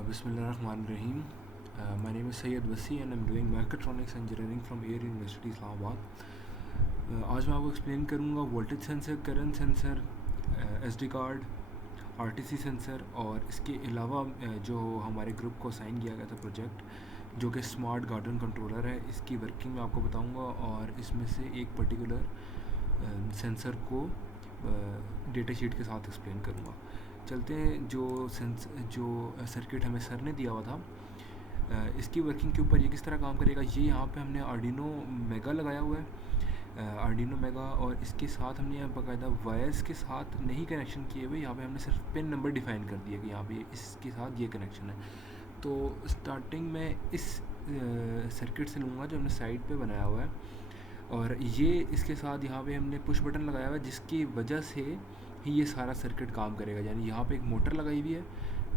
Bismillahirrahmanirrahim. My name is Sayyid Wasi and I'm doing Mechatronics Engineering from Air University Islamabad. आज मैं आपको explain करूँगा voltage sensor, current sensor, SD card, RTC sensor और इसके अलावा जो हमारे ग्रुप को असाइन किया गया था प्रोजेक्ट जो कि स्मार्ट गार्डन कंट्रोलर है, इसकी वर्किंग मैं आपको बताऊँगा और इसमें से एक पर्टिकुलर सेंसर को डेटा शीट के साथ एक्सप्लेन करूँगा। चलते हैं जो सर्किट हमें सर ने दिया हुआ था इसकी वर्किंग के ऊपर ये किस तरह काम करेगा। ये यहाँ पे हमने आर्डिनो मेगा लगाया हुआ है, आर्डिनो मेगा, और इसके साथ हमने बाकायदा वायर्स के साथ नहीं कनेक्शन किए हुए। यहाँ पे हमने सिर्फ पिन नंबर डिफ़ाइन कर दिया कि यहाँ पे इसके साथ ये कनेक्शन है। तो स्टार्टिंग में इस सर्किट से लूँगा जो हमने साइड पे बनाया हुआ है, और ये इसके साथ यहाँ पे हमने पुश बटन लगाया हुआ है जिसकी वजह से ही ये सारा सर्किट काम करेगा। यानी यहाँ पे एक मोटर लगाई हुई है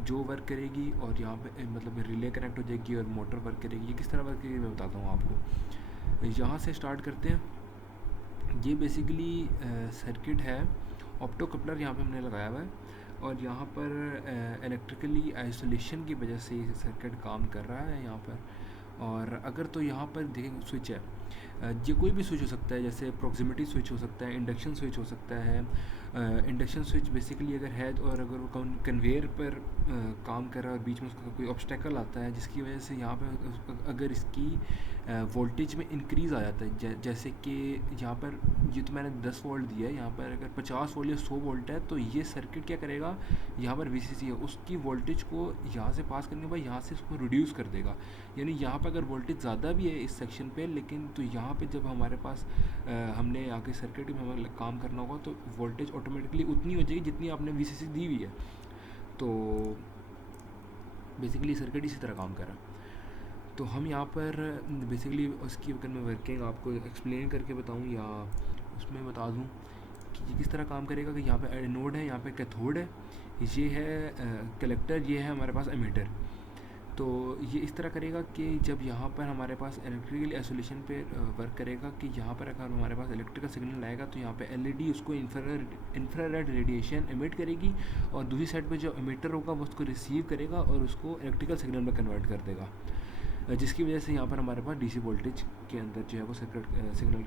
जो वर्क करेगी और यहाँ पे मतलब रिले कनेक्ट हो जाएगी और मोटर वर्क करेगी। ये किस तरह वर्क करेगी मैं बताता हूँ आपको। यहाँ से स्टार्ट करते हैं। ये बेसिकली सर्किट है, ऑप्टो कपलर यहाँ पे हमने लगाया हुआ है और यहाँ पर इलेक्ट्रिकली आइसोलेशन की वजह से ये सर्किट काम कर रहा है यहाँ पर। और अगर तो यहाँ पर देखें स्विच है, ये कोई भी स्विच हो सकता है, जैसे प्रॉक्सिमिटी स्विच हो सकता है, इंडक्शन स्विच हो सकता है। इंडक्शन स्विच बेसिकली अगर है और अगर वो कन्वेयर पर काम कर रहा है और बीच में उसका कोई ऑब्स्टेकल आता है जिसकी वजह से यहाँ पे अगर इसकी वोल्टेज में इंक्रीज़ आ जाता है, जैसे कि यहाँ पर ये तो मैंने 10 वोल्ट दिया है, यहाँ पर अगर 50 वोल्ट या 100 वोल्ट है तो ये सर्किट क्या करेगा, यहाँ पर VCC है उसकी वोल्टेज को यहाँ से पास करने के बाद यहाँ से उसको रिड्यूस कर देगा। यानी यहाँ पर अगर वोल्टेज ज़्यादा भी है इस सेक्शन पे, लेकिन तो यहाँ पे जब हमारे पास हमने आगे सर्किट में हमें काम करना होगा तो वोल्टेज ऑटोमेटिकली उतनी हो जाएगी जितनी आपने VCC दी हुई है। तो बेसिकली सर्किट इसी तरह काम कर रहा है। तो हम यहाँ पर बेसिकली उसकी अगर मैं वर्किंग आपको एक्सप्लेन करके बताऊँ या उसमें बता दूँ कि ये किस तरह काम करेगा। कि यहाँ पे एनोड है, यहाँ पे कैथोड है, ये है कलेक्टर, ये है हमारे पास एमीटर। तो ये इस तरह करेगा कि जब यहाँ पर हमारे पास इलेक्ट्रिकल आइसोलेशन पे वर्क करेगा कि यहाँ पर अगर हमारे पास इलेक्ट्रिकल सिग्नल आएगा तो यहाँ पे LED उसको इंफ्रारेड रेडिएशन एमिट करेगी और दूसरी साइड पे जो एमिटर होगा वो उसको रिसीव करेगा और उसको इलेक्ट्रिकल सिग्नल में कन्वर्ट कर देगा, जिसकी वजह से यहाँ पर हमारे पास DC वोल्टेज के अंदर जो है वो सिग्नल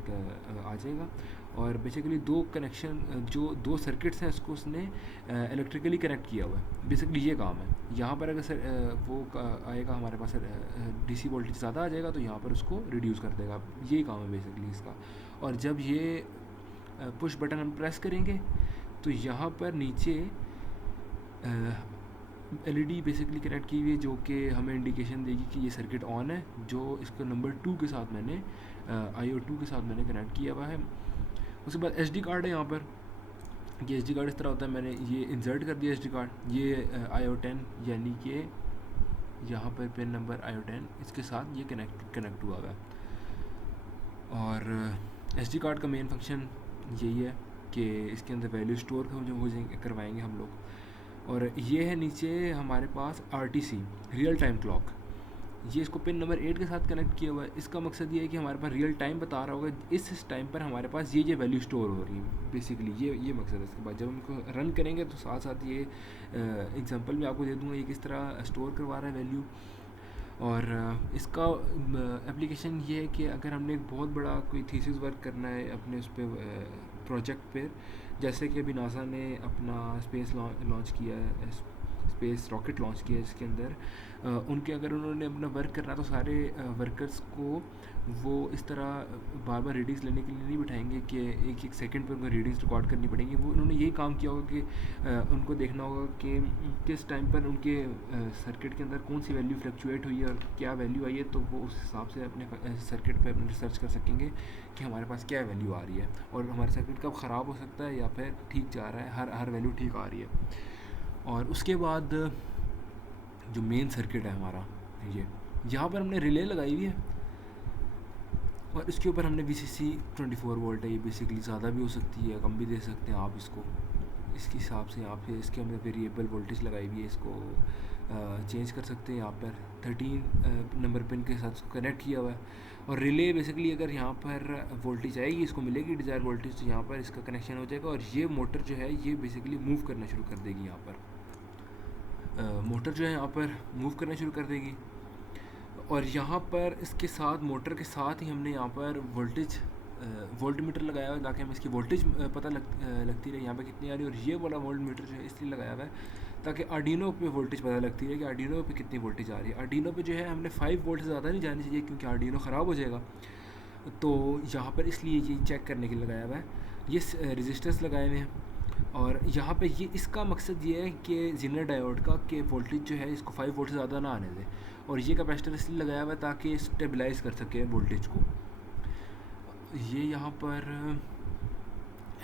आ जाएगा। और बेसिकली दो सर्किट्स हैं उसको उसने इलेक्ट्रिकली कनेक्ट किया हुआ है। बेसिकली ये काम है। यहाँ पर अगर वो आएगा हमारे पास DC वोल्टेज ज़्यादा आ जाएगा तो यहाँ पर उसको रिड्यूस कर देगा। यही काम है बेसिकली इसका। और जब ये पुश बटन हम प्रेस करेंगे तो यहाँ पर नीचे LED बेसिकली कनेक्ट की हुई है जो कि हमें इंडिकेशन देगी कि ये सर्किट ऑन है, जो इसको नंबर 2 के साथ मैंने IO2 के साथ मैंने कनेक्ट किया हुआ है। उसके बाद SD कार्ड है यहाँ पर। ये SD कार्ड इस तरह होता है, मैंने ये इंसर्ट कर दिया SD कार्ड। ये IO10 यानी कि यहाँ पर पिन नंबर IO10 इसके साथ ये कनेक्ट हुआ है। और SD कार्ड का मेन फंक्शन यही है कि इसके अंदर वैल्यू स्टोर करवाएंगे हम लोग। और ये है नीचे हमारे पास RTC रियल टाइम क्लॉक, ये इसको पिन नंबर 8 के साथ कनेक्ट किया हुआ है। इसका मकसद ये है कि हमारे पास रियल टाइम बता रहा होगा इस टाइम पर हमारे पास ये वैल्यू स्टोर हो रही है। बेसिकली ये मकसद है। इसके बाद जब उनको रन करेंगे तो साथ साथ ये एग्जांपल मैं आपको दे दूँगा ये किस तरह स्टोर करवा रहा है वैल्यू। और इसका एप्लीकेशन ये है कि अगर हमने एक बहुत बड़ा कोई थीसिस वर्क करना है अपने उस पर प्रोजेक्ट पर, जैसे कि अभी नासा ने अपना स्पेस लॉन्च किया है, स्पेस रॉकेट लॉन्च किया है, इसके अंदर उनके अगर उन्होंने अपना वर्क करना है तो सारे वर्कर्स को वो इस तरह बार बार रीडिंग्स लेने के लिए नहीं बिठाएंगे कि एक एक सेकंड पर उनको रीडिंग्स रिकॉर्ड करनी पड़ेंगी। वो उन्होंने यही काम किया होगा कि उनको देखना होगा कि किस टाइम पर उनके सर्किट के अंदर कौन सी वैल्यू फ्लक्चुएट हुई है और क्या वैल्यू आई है, तो वो उस हिसाब से अपने सर्किट पर अपने रिसर्च कर सकेंगे कि हमारे पास क्या वैल्यू आ रही है और हमारा सर्किट कब ख़राब हो सकता है या फिर ठीक जा रहा है, हर वैल्यू ठीक आ रही है। और उसके बाद जो मेन सर्किट है हमारा, ये यहाँ पर हमने रिले लगाई हुई है और इसके ऊपर हमने VCC 24 वोल्ट है। ये बेसिकली ज़्यादा भी हो सकती है, कम भी दे सकते हैं आप इसको, इसके हिसाब से यहाँ पे इसके हमने वेरिएबल वोल्टेज लगाई हुई है, इसको चेंज कर सकते हैं। यहाँ पर 13 नंबर पिन के साथ इसको कनेक्ट किया हुआ है। और रिले बेसिकली अगर यहाँ पर वोल्टेज आएगी, इसको मिलेगी डिज़ायर वोल्टेज, तो यहाँ पर इसका कनेक्शन हो जाएगा और ये मोटर जो है ये बेसिकली मूव करना शुरू कर देगी यहाँ पर। मोटर जो है यहाँ पर मूव करना शुरू कर देगी। और यहाँ पर इसके साथ मोटर के साथ ही हमने यहाँ पर वोल्ट मीटर लगाया हुआ है ताकि हमें इसकी वोल्टेज पता लगती रहे यहाँ पे कितनी आ रही है। और ये वाला वोल्ट मीटर जो है इसलिए लगाया हुआ है ताकि आर्डिनो पे वोल्टेज पता लगती रहे कि आर्डिनो पे कितनी वोल्टेज आ रही है। आर्डिनो पे जो है हमने 5 वोल्ट से ज़्यादा नहीं जानी चाहिए क्योंकि आर्डिनो ख़राब हो जाएगा। तो यहाँ पर इसलिए ये चेक करने के लिए लगाया हुआ है। ये रजिस्टर्स लगाए हुए हैं और यहाँ पे ये इसका मकसद ये है कि जिनर डायोड का कि वोल्टेज जो है इसको 5 वोल्ट से ज़्यादा ना आने दें। और ये कैपेसिटर इसलिए लगाया हुआ है ताकि स्टेबलाइज़ कर सके वोल्टेज को। ये यहाँ पर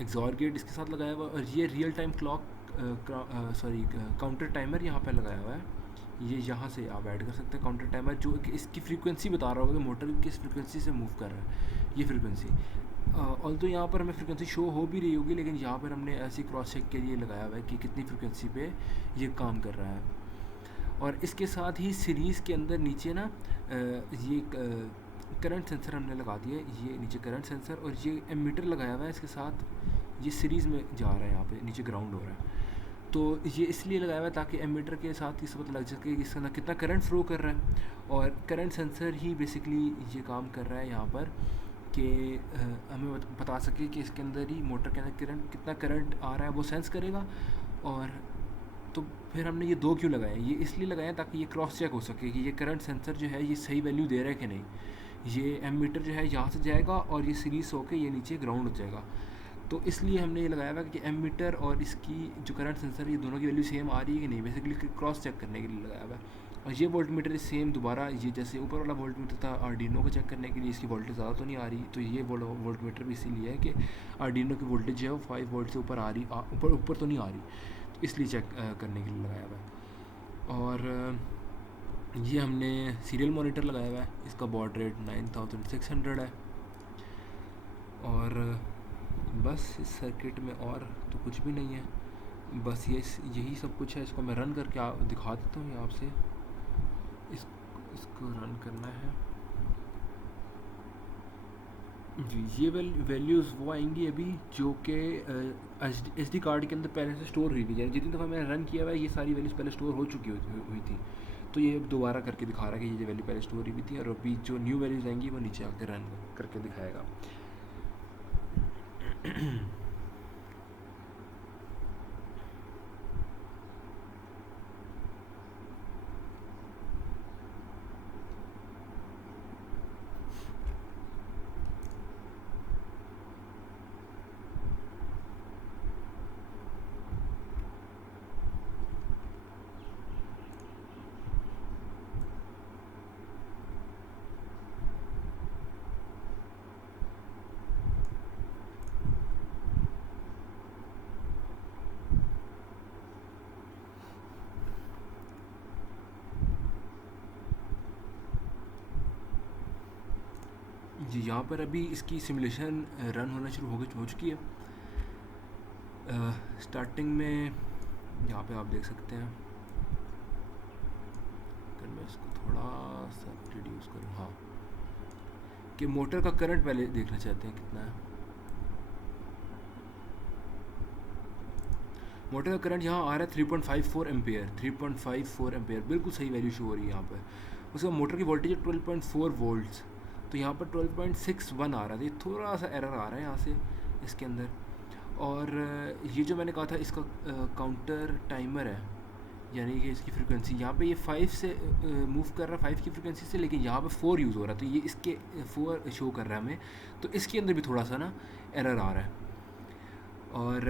एग्जॉर गेट इसके साथ लगाया हुआ है और ये real time clock counter timer यहाँ पर लगाया हुआ है। ये यहाँ से आप ऐड कर सकते हैं काउंटर टाइमर जो कि इसकी फ्रीक्वेंसी बता रहा होगा कि मोटर किस फ्रीक्वेंसी से मूव कर रहा है। ये फ्रीक्वेंसी ऑल तो यहाँ पर हमें फ्रीक्वेंसी शो हो भी रही होगी लेकिन यहाँ पर हमने ऐसी क्रॉस चेक के लिए लगाया हुआ है कि कितनी फ्रीक्वेंसी पे ये काम कर रहा है। और इसके साथ ही सीरीज़ के अंदर नीचे ना ये करंट सेंसर हमने लगा दिया है। ये नीचे करंट सेंसर और ये एमीटर लगाया हुआ है इसके साथ। ये सीरीज़ में जा रहा है, यहाँ पे नीचे ग्राउंड हो रहा है। तो ये इसलिए लगाया हुआ है ताकि एमीटर के साथ इस पता लग सके कि इसके अंदर कितना करंट फ्लो कर रहा है। और करंट सेंसर ही बेसिकली ये काम कर रहा है यहाँ पर कि हमें बता सके कि इसके अंदर ही मोटर के अंदर कितना करंट आ रहा है वो सेंस करेगा। और तो फिर हमने ये 2 क्यों लगाए? ये इसलिए लगाए ताकि ये क्रॉस चेक हो सके कि ये करंट सेंसर जो है ये सही वैल्यू दे रहा है कि नहीं। ये एमीटर जो है यहाँ से जाएगा और ये सीरीज़ होकर ये नीचे ग्राउंड हो जाएगा। तो इसलिए हमने ये लगाया हुआ कि एमीटर और इसकी जो करंट सेंसर है ये दोनों की वैल्यू सेम आ रही है कि नहीं, बेसिकली क्रॉस चेक करने के लिए लगाया हुआ है। और ये वोल्ट मीटर सेम दोबारा ये जैसे ऊपर वाला वोल्ट मीटर था आर्डिनो को चेक करने के लिए इसकी वोल्टेज ज़्यादा तो नहीं आ रही, तो ये वोल्ट मीटर भी इसीलिए है कि आर्डिनो की वोल्टेज जो है वो 5 वोल्ट से ऊपर आ रही, ऊपर तो नहीं आ रही, तो इसलिए चेक करने के लिए लगाया हुआ है। और ये हमने सीरियल मॉनिटर लगाया हुआ है, इसका बॉड रेट 9600 है। और बस इस सर्किट में और तो कुछ भी नहीं है, बस यही सब कुछ है। इसको मैं रन करके दिखा देता हूँ आपसे। इसको रन करना है जी। ये वैल्यूज़ वो आएंगी अभी जो कि SD कार्ड के अंदर पहले से स्टोर हुई थी। यानी जितनी दफ़ा मैंने रन किया हुआ है ये सारी वैल्यूज़ पहले स्टोर हो चुकी हुई थी। तो ये दोबारा करके दिखा रहा है कि ये वैल्यू पहले स्टोर हुई थी और अभी जो न्यू वैल्यूज़ आएंगी वो नीचे आकर रन करके दिखाएगा। जी यहाँ पर अभी इसकी सिमुलेशन रन होना शुरू हो चुकी है। स्टार्टिंग में यहाँ पे आप देख सकते हैं, अगर मैं इसको थोड़ा सा रिड्यूस करूँ, हाँ, कि मोटर का करंट पहले देखना चाहते हैं कितना है। मोटर का करंट यहाँ आ रहा है 3.54 एम्पेयर, 3.54 एम्पेयर, बिल्कुल सही वैल्यू शो हो रही है यहाँ पर। उसके बाद मोटर की वोल्टेज है 12.4 वोल्ट्स, तो यहाँ पर 12.61 आ रहा था। ये थोड़ा सा एरर आ रहा है यहाँ से इसके अंदर। और ये जो मैंने कहा था इसका काउंटर टाइमर है, यानी कि इसकी फ्रीक्वेंसी यहाँ पे ये 5 से मूव कर रहा है, 5 की फ्रीक्वेंसी से, लेकिन यहाँ पे 4 यूज़ हो रहा है, तो ये इसके 4 शो कर रहा है हमें। तो इसके अंदर भी थोड़ा सा ना एरर आ रहा है। और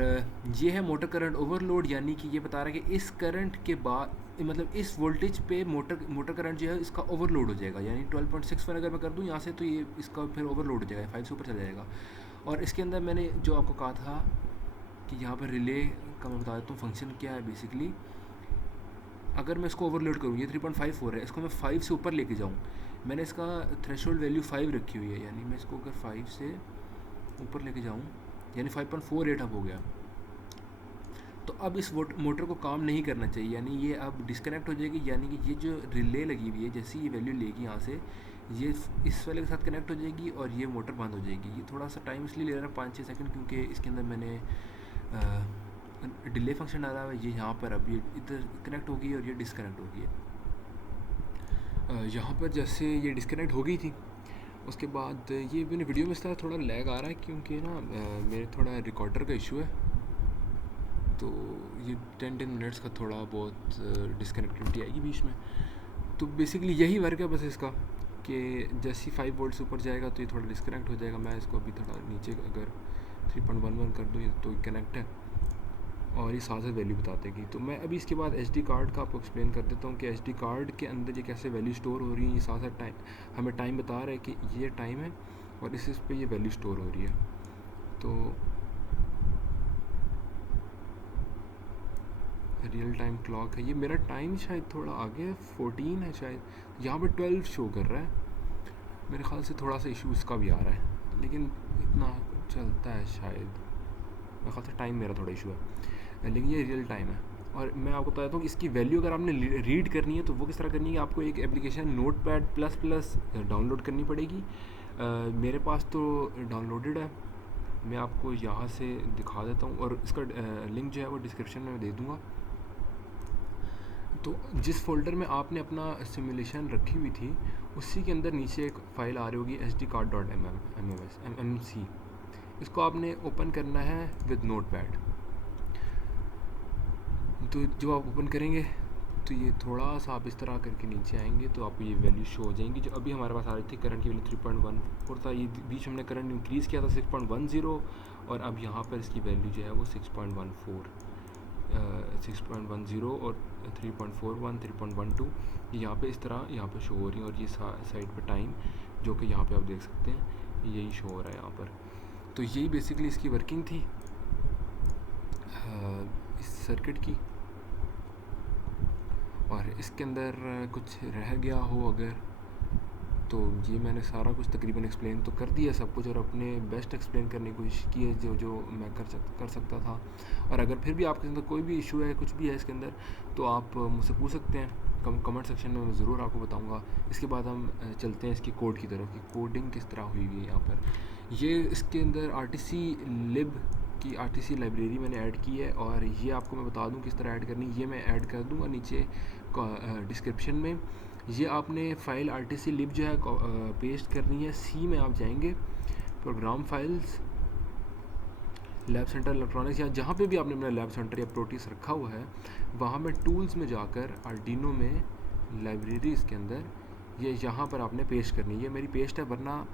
ये है मोटर करंट ओवरलोड, यानी कि ये बता रहा है कि इस करंट के बाद मतलब इस वोल्टेज पे मोटर करंट जो है इसका ओवरलोड हो जाएगा। यानी 12.61 अगर मैं कर दूँ यहाँ से तो ये इसका फिर ओवरलोड हो जाएगा, 5 से ऊपर चला जाएगा। और इसके अंदर मैंने जो आपको कहा था कि यहाँ पर रिले का मैं बता देता हूँ फंक्शन क्या है। बेसिकली अगर मैं इसको ओवरलोड करूँ, ये 3.54 है, इसको मैं 5 से ऊपर लेके जाऊँ, मैंने इसका थ्रेशोल्ड वैल्यू 5 रखी हुई है, यानी मैं इसको अगर 5 से ऊपर लेके जाऊँ यानी 5.48 अब हो गया, तो अब इस मोटर को काम नहीं करना चाहिए, यानी ये अब डिस्कनेक्ट हो जाएगी। यानी कि ये जो रिले लगी हुई है जैसे ये वैल्यू लेगी यहाँ से, ये इस वाले के साथ कनेक्ट हो जाएगी और ये मोटर बंद हो जाएगी। ये थोड़ा सा टाइम इसलिए ले रहा है 5-6 सेकंड, क्योंकि इसके अंदर मैंने डिले फंक्शन आ रहा है, ये यहाँ पर अब ये इधर कनेक्ट हो गई है और ये डिसकनेक्ट हो गई है। यहाँ पर जैसे ये डिसकनेक्ट हो गई थी, उसके बाद ये मैंने वीडियो में इस तरह थोड़ा लैग आ रहा है क्योंकि ना मेरे थोड़ा रिकॉर्डर का इशू है, तो ये 10 मिनट्स का थोड़ा बहुत डिसकनेक्टिविटी आएगी बीच में। तो बेसिकली यही वर्क है बस इसका, कि जैसे ही 5 वोल्ट से ऊपर जाएगा तो ये थोड़ा डिसकनेक्ट हो जाएगा। मैं इसको अभी थोड़ा नीचे अगर 3.11 कर दूँ तो कनेक्ट है और ये साथ वैल्यू बता देगी। तो मैं अभी इसके बाद SD कार्ड का आपको एक्सप्लेन कर देता हूँ कि SD कार्ड के अंदर ये कैसे वैल्यू स्टोर हो रही है। ये साथ साथ टाइम हमें टाइम बता रहा है कि ये टाइम है और इस पे ये वैल्यू स्टोर हो रही है। तो रियल टाइम क्लॉक है, ये मेरा टाइम शायद थोड़ा आगे 14 है शायद, यहाँ पर 12 शो कर रहा है। मेरे ख्याल से थोड़ा सा इशू इसका भी आ रहा है, लेकिन इतना चलता है शायद। मेरे ख्याल से टाइम मेरा थोड़ा इशू है, लेकिन ये रियल टाइम है। और मैं आपको बताता हूँ इसकी वैल्यू अगर आपने रीड करनी है तो वो किस तरह करनी है। आपको एक एप्लीकेशन नोटपैड++ डाउनलोड करनी पड़ेगी। मेरे पास तो डाउनलोडेड है, मैं आपको यहाँ से दिखा देता हूँ और इसका लिंक जो है वो डिस्क्रिप्शन में दे दूँगा। तो जिस फोल्डर में आपने अपना सिमुलेशन रखी हुई थी उसी के अंदर नीचे एक फ़ाइल आ रही होगी sdcard.mmc। इसको आपने ओपन करना है विद नोटपैड। तो जब आप ओपन करेंगे तो ये थोड़ा सा आप इस तरह करके नीचे आएंगे तो आपको ये वैल्यू शो हो जाएंगी जो अभी हमारे पास आ रही थी। करंट की वैल्यू 3.14 था, ये बीच हमने करंट इंक्रीज़ किया था 6.10 और अब यहाँ पर इसकी वैल्यू जो है वो 6.10 और 3.41 3.12 यहाँ पे इस तरह यहाँ पे शो हो रही है। और ये साइड पे टाइम जो कि यहाँ पे आप देख सकते हैं यही शो हो रहा है यहाँ पर। तो यही बेसिकली इसकी वर्किंग थी इस सर्किट की। और इसके अंदर कुछ रह गया हो अगर तो ये मैंने सारा कुछ तकरीबन एक्सप्लेन तो कर दिया सब कुछ, और अपने बेस्ट एक्सप्लेन करने की कोशिश की है जो मैं कर सकता था। और अगर फिर भी आपके अंदर कोई भी इशू है, कुछ भी है इसके अंदर, तो आप मुझसे पूछ सकते हैं कमेंट सेक्शन में, मैं ज़रूर आपको बताऊंगा। इसके बाद हम चलते हैं इसकी कोड की तरफ कि कोडिंग किस तरह हुई है यहाँ पर। ये इसके अंदर RTC-lib की RTC लाइब्रेरी मैंने ऐड की है और ये आपको मैं बता दूँ किस तरह ऐड करनी, ये मैं ऐड कर दूँगा नीचे डिस्क्रिप्शन में। ये आपने फ़ाइल RTC-lib जो है पेस्ट करनी है। C में आप जाएंगे, program files, lab centre electronics, या जहाँ पे भी आपने अपना लैब सेंटर या प्रोटीस रखा हुआ है वहाँ में टूल्स में जाकर आर्डिनो में लाइब्रेरीज़ के अंदर ये यहाँ पर आपने पेस्ट करनी है। ये मेरी पेस्ट है, वरना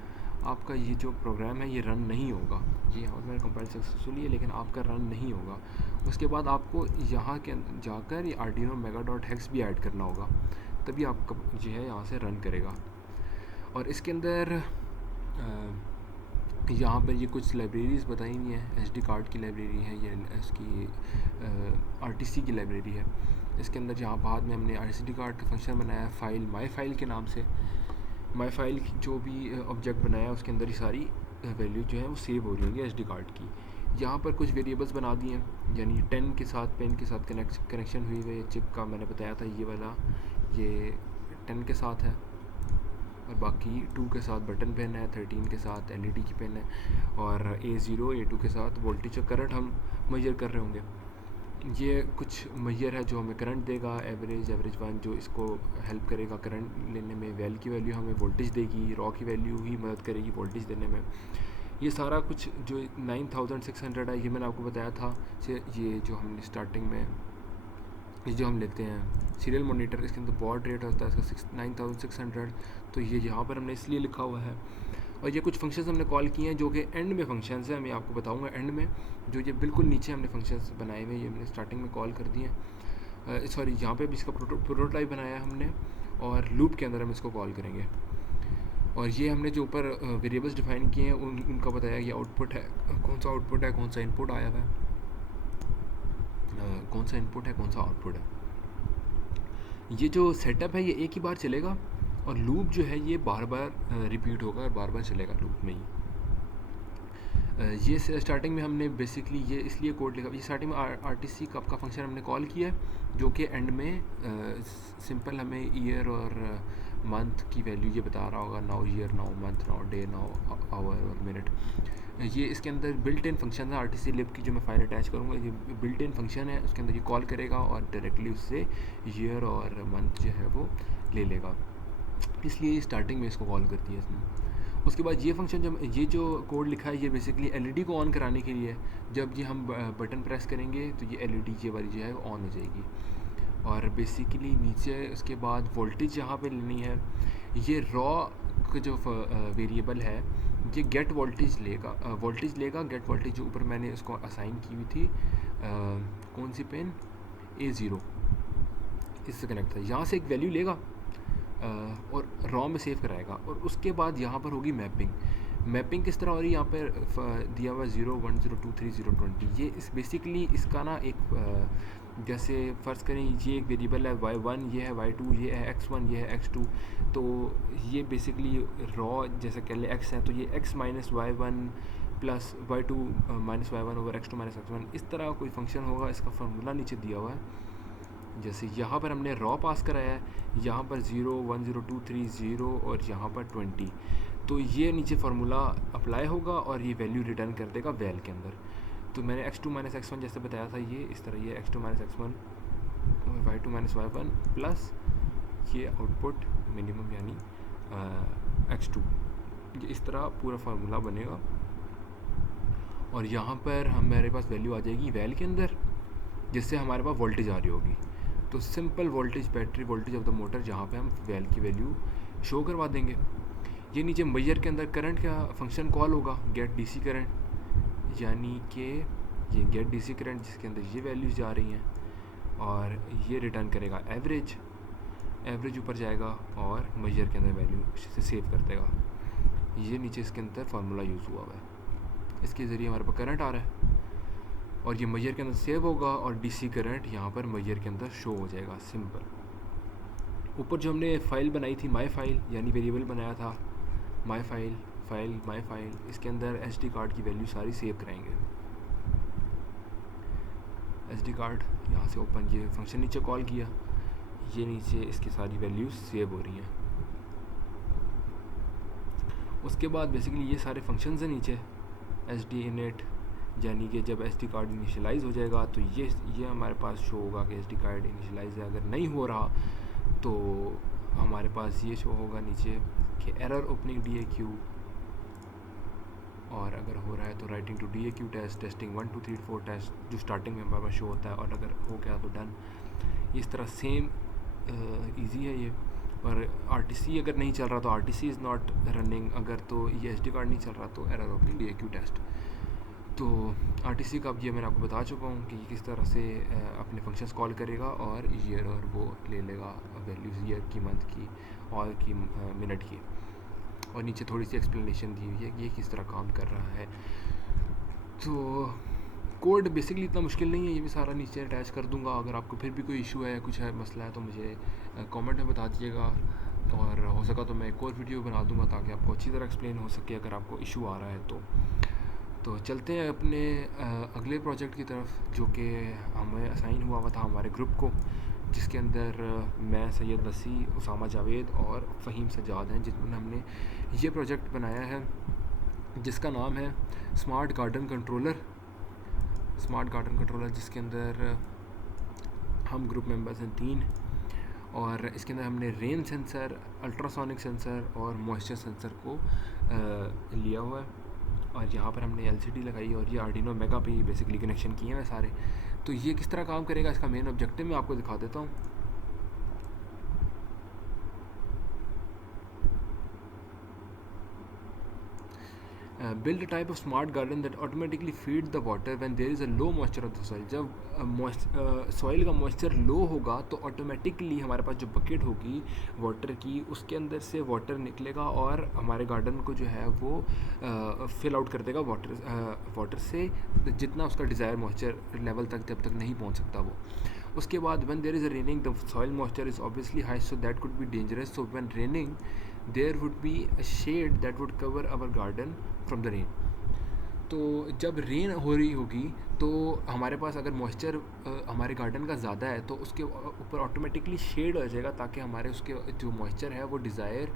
आपका ये जो प्रोग्राम है ये रन नहीं होगा। ये यहाँ पर मेरा कंपाइल सक्सेसफुली है लेकिन आपका रन नहीं होगा। उसके बाद आपको यहाँ के जाकर ये आर्डिनो मेगा.hex भी ऐड करना होगा, तभी आपका जो है यहाँ से रन करेगा। और इसके अंदर यहाँ पर ये कुछ लाइब्रेरीज़ बताई हुई हैं। SD कार्ड की लाइब्रेरी है, ये इसकी RTC की लाइब्रेरी है। इसके अंदर जहाँ बाद में हमने SD कार्ड का फंक्शन बनाया है फाइल माई फाइल के नाम से। माई फाइल जो भी ऑब्जेक्ट बनाया है उसके अंदर ही सारी वैल्यू जो है वो सेव हो रही होंगी SD कार्ड की। यहाँ पर कुछ वेरिएबल्स बना दिए हैं, यानी 10 के साथ पेन के साथ कनेक्शन हुई हुई है। चिप का मैंने बताया था ये वाला, ये 10 के साथ है और बाकी 2 के साथ बटन पेन है, 13 के साथ LED की पेन है और A0 A2 के साथ वोल्टेज और करंट हम मेजर कर रहे होंगे। ये कुछ मेजर है जो हमें करंट देगा, एवरेज 1 जो इसको हेल्प करेगा करंट लेने में। वेल की वैल्यू हमें वोल्टेज देगी, रॉ की वैल्यू ही मदद करेगी वोल्टेज देने में। ये सारा कुछ जो 9600 है ये मैंने आपको बताया था। ये जो हमने स्टार्टिंग में ये जो हम लेते हैं सीरियल मॉनिटर, इसके अंदर बॉड रेट होता है इसका 9600, तो ये यहाँ पर हमने इसलिए लिखा हुआ है। और ये कुछ फंक्शंस हमने कॉल किए हैं जो कि एंड में फंक्शंस हैं, मैं आपको बताऊंगा एंड में। जो ये बिल्कुल नीचे हमने फंक्शंस बनाए हुए ये हमने स्टार्टिंग में कॉल कर दिए हैं। सॉरी, यहाँ पे भी इसका प्रोटोटाइप बनाया है हमने और लूप के अंदर हम इसको कॉल करेंगे। और ये हमने जो ऊपर वेरिएबल्स डिफाइन किए हैं उनका बताया ये आउटपुट है, कौन सा आउटपुट है, कौन सा इनपुट आया हुआ है, कौन सा इनपुट है, कौन सा आउटपुट है। ये जो सेटअप है ये एक ही बार चलेगा और लूप जो है ये बार बार रिपीट होगा और बार बार चलेगा लूप में ही। ये स्टार्टिंग में हमने बेसिकली ये इसलिए कोड लिखा, ये स्टार्टिंग में RTC का फंक्शन हमने कॉल किया है, जो कि एंड में सिंपल हमें ईयर और मंथ की वैल्यू ये बता रहा होगा, now year, now month, now day, now hour और मिनट। ये इसके अंदर बिल्ट इन फंक्शन है RTC लिब की, जो मैं फाइल अटैच करूँगा। ये बिल्ट इन फंक्शन है, उसके अंदर ये कॉल करेगा और डायरेक्टली उससे ईयर और मंथ जो है वो ले लेगा, इसलिए स्टार्टिंग में इसको कॉल करती है इसमें। उसके बाद ये फंक्शन, जब ये जो कोड लिखा है ये बेसिकली LED को ऑन कराने के लिए है। जब ये हम बटन प्रेस करेंगे तो ये LED ये वाली जो है वो ऑन हो जाएगी। और बेसिकली नीचे उसके बाद वोल्टेज यहाँ पे लेनी है। ये रॉ का जो वेरिएबल है ये गेट वोल्टेज लेगा, गेट वोल्टेज जो ऊपर मैंने इसको असाइन की हुई थी, कौन सी पेन A0, इससे कनेक्ट था। यहाँ से एक वैल्यू लेगा और रॉ में सेव कराएगा, और उसके बाद यहाँ पर होगी मैपिंग किस तरह हो रही है, यहाँ पर दिया हुआ 0 1 0 2 3 0 20। ये इस बेसिकली इसका ना एक जैसे फ़र्ज़ करें ये एक वेरिएबल है y1, ये है y2, ये है x1, ये है x2। तो ये बेसिकली रॉ जैसे कह लें x है, तो ये x minus y1 plus y2 minus y1 over x2 minus x1, इस तरह कोई फंक्शन होगा। इसका फार्मूला नीचे दिया हुआ है। जैसे यहाँ पर हमने रॉ पास कराया है, यहाँ पर 0 1 0 2 3 0 और यहाँ पर 20, तो ये नीचे फार्मूला अप्लाई होगा और ये वैल्यू रिटर्न कर देगा वैल के अंदर। तो मैंने x2 माइनस x1 जैसे बताया था, ये इस तरह, ये x2 माइनस x1 और y2 माइनस y1 प्लस ये आउटपुट मिनिमम यानी x2, ये इस तरह पूरा फार्मूला बनेगा। और यहाँ पर हमारे पास वैल्यू आ जाएगी वैल के अंदर, जिससे हमारे पास वोल्टेज आ रही होगी। तो simple voltage, battery voltage of the motor, जहाँ पे हम वैल की वैल्यू शो करवा देंगे। ये नीचे मेजर के अंदर करंट का फंक्शन कॉल होगा, गेट DC करंट, यानी कि ये गेट DC करंट जिसके अंदर ये वैल्यूज़ जा रही हैं, और ये रिटर्न करेगा एवरेज ऊपर जाएगा और मेजर के अंदर वैल्यू से सेव कर देगा। ये नीचे इसके अंदर फार्मूला यूज़ हुआ है, इसके ज़रिए हमारे पास करंट आ रहा है और ये मेजर के अंदर सेव होगा और DC करंट यहाँ पर मेजर के अंदर शो हो जाएगा। सिंपल। ऊपर जो हमने फ़ाइल बनाई थी माई फाइल, यानी वेरिएबल बनाया था माई फाइल, इसके अंदर SD कार्ड की वैल्यू सारी सेव कराएंगे। SD कार्ड यहाँ से ओपन, ये फंक्शन नीचे कॉल किया, ये नीचे इसकी सारी वैल्यूज़ सेव हो रही हैं। उसके बाद बेसिकली ये सारे फंक्शंस हैं नीचे, SD init, यानी कि जब SD कार्ड इनिशियलाइज़ हो जाएगा तो ये हमारे पास शो होगा कि SD कार्ड इनिशियलाइज़ है। अगर नहीं हो रहा तो हमारे पास ये शो होगा नीचे कि एरर ओपनिंग DAQ, और अगर हो रहा है तो writing to DAQ test, testing 1 2 3 4 test, जो स्टार्टिंग में हमारे पास शो होता है, और अगर हो गया तो डन। इस तरह सेम ईजी है ये। और RTC अगर नहीं चल रहा तो RTC इज़ नॉट रनिंग, अगर तो ये SD कार्ड नहीं चल रहा तो एरर ओपनिंग DAQ टेस्ट। तो RTC का अब ये मैंने आपको बता चुका हूँ कि किस तरह से अपने फंक्शंस कॉल करेगा और ईयर और वो ले लेगा वैल्यूज़ ईयर की, मंथ की और की मिनट की। और नीचे थोड़ी सी एक्सप्लेनेशन दी हुई है ये किस तरह काम कर रहा है। तो कोड बेसिकली इतना मुश्किल नहीं है, ये भी सारा नीचे अटैच कर दूंगा। अगर आपको फिर भी कोई इशू है, कुछ है मसला है, तो मुझे कमेंट में बता दीजिएगा, और हो सका तो मैं एक और वीडियो बना दूंगा ताकि आपको अच्छी तरह एक्सप्लेन हो सके अगर आपको इशू आ रहा है तो चलते हैं अपने अगले प्रोजेक्ट की तरफ, जो कि हमें असाइन हुआ था हमारे ग्रुप को, जिसके अंदर मैं, सैयद वसी, उसामा जावेद और फ़हीम सज्जाद हैं, जिसमें हमने ये प्रोजेक्ट बनाया है जिसका नाम है स्मार्ट गार्डन कंट्रोलर, जिसके अंदर हम ग्रुप मेंबर्स हैं 3, और इसके अंदर हमने रेन सेंसर, अल्ट्रासोनिक सेंसर और मॉइस्चर सेंसर को लिया हुआ है। और यहाँ पर हमने LCD लगाई और ये आर्डिनो मेगा पे बेसिकली कनेक्शन किए हैं सारे। तो ये किस तरह काम करेगा, इसका मेन ऑब्जेक्टिव मैं आपको दिखा देता हूँ। Build a type of smart garden that automatically feeds the water when there is a low moisture of the soil। जब सॉइल का मॉइस्चर लो होगा तो ऑटोमेटिकली हमारे पास जो बकेट होगी वाटर की, उसके अंदर से वाटर निकलेगा और हमारे गार्डन को जो है वो फिल आउट कर देगा वाटर से, जितना उसका डिज़ायर मॉइस्चर लेवल तक जब तक नहीं पहुंच सकता वो। उसके बाद when there is a raining, the soil moisture is obviously high, so that could be dangerous, so when raining there would be a shade that would cover our garden from the rain। तो जब rain हो रही होगी तो हमारे पास अगर moisture हमारे garden का ज़्यादा है तो उसके ऊपर ऑटोमेटिकली शेड हो जाएगा, ताकि हमारे उसके जो मॉइस्चर है वो डिज़ायर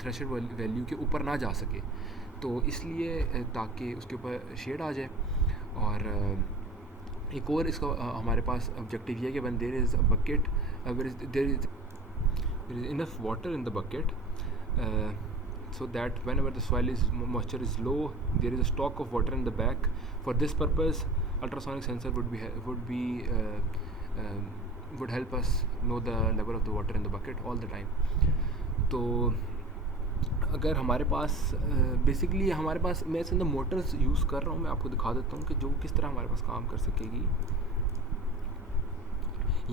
थ्रेशोल्ड वैल्यू के ऊपर ना जा सके। तो इसलिए ताकि उसके ऊपर शेड आ जाए। और एक और इसका हमारे पास ऑब्जेक्टिव ये है कि when there is a bucket, there is enough water in the bucket, so that whenever the soil is moisture is low, there is a stock of water in the back. For this purpose, ultrasonic sensor would help us know the level of the water in the bucket all the time. तो अगर हमारे पास basically हमारे पास, मैं इसके अंदर Motors use कर रहा हूँ, मैं आपको दिखा देता हूँ कि जो किस तरह हमारे पास काम कर सकेगी।